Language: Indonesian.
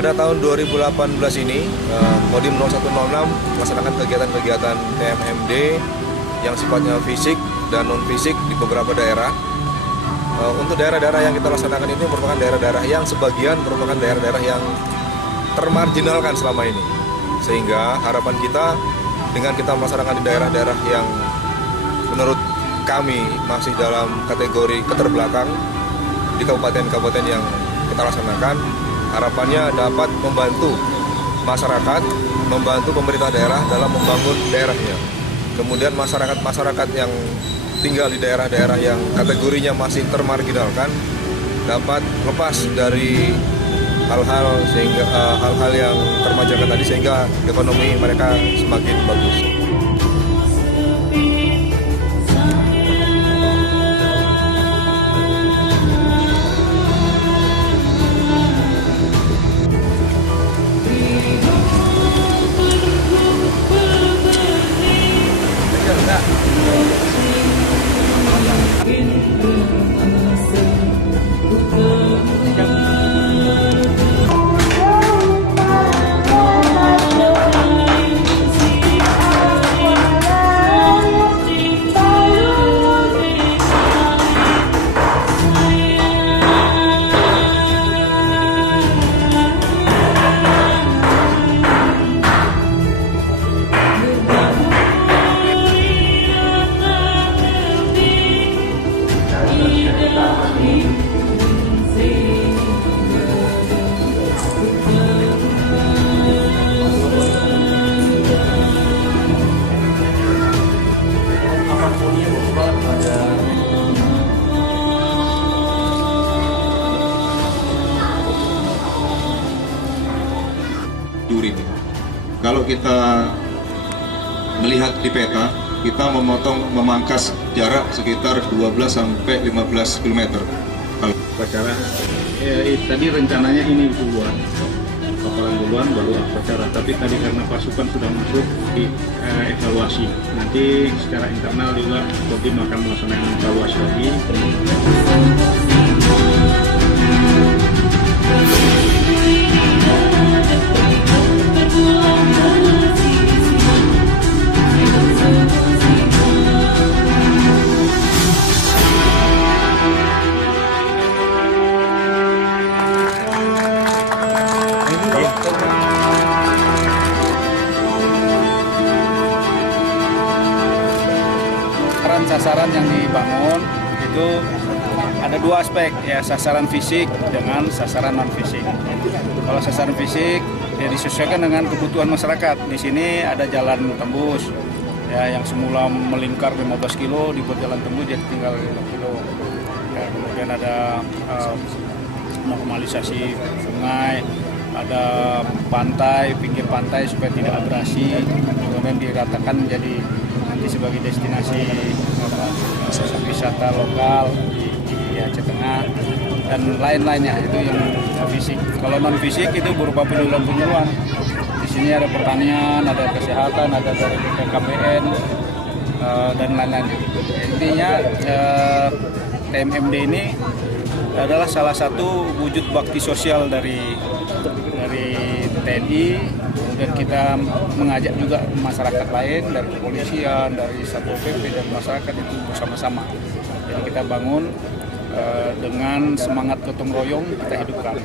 Pada tahun 2018 ini, Kodim 0106 melaksanakan kegiatan-kegiatan TMMD yang sifatnya fisik dan non-fisik di beberapa daerah. Untuk daerah-daerah yang kita laksanakan ini merupakan daerah-daerah yang sebagian merupakan daerah-daerah yang termarginalkan selama ini. Sehingga harapan kita dengan kita melaksanakan di daerah-daerah yang menurut kami masih dalam kategori keterbelakang di kabupaten-kabupaten yang kita laksanakan, harapannya dapat membantu masyarakat, membantu pemerintah daerah dalam membangun daerahnya. Kemudian masyarakat yang tinggal di daerah-daerah yang kategorinya masih termarginalkan dapat lepas dari hal-hal yang termajakan tadi, sehingga ekonomi mereka semakin bagus. Kalau kita melihat di peta, kita memangkas jarak sekitar 12 sampai 15 km. Kalau upacara, tadi rencananya ini duluan, paparan duluan baru upacara. Tapi tadi karena pasukan sudah masuk di evaluasi, nanti secara internal juga Kodim akan melaksanakan evaluasi lagi. Sasaran yang dibangun itu ada dua aspek, ya, sasaran fisik dengan sasaran non fisik. Kalau sasaran fisik ya disesuaikan dengan kebutuhan masyarakat. Di sini ada jalan tembus, ya, yang semula melingkar 15 kilo dibuat jalan tembus jadi tinggal 5 kilo. Ya, kemudian ada normalisasi sungai, ada pantai, pinggir pantai supaya tidak abrasi, kemudian diratakan menjadi nanti sebagai destinasi wisata lokal di Aceh Tengah dan lain-lainnya. Itu yang fisik. Kalau non fisik itu berupa penyuluhan. Di sini ada pertanian, ada kesehatan, ada dari BKKBN dan lain-lain. Intinya TMMD ini adalah salah satu wujud bakti sosial dari TNI. Dan kita mengajak juga masyarakat lain dari kepolisian, dari Satpol PP dan masyarakat itu bersama-sama. Jadi kita bangun dengan semangat gotong royong, kita hidupkan.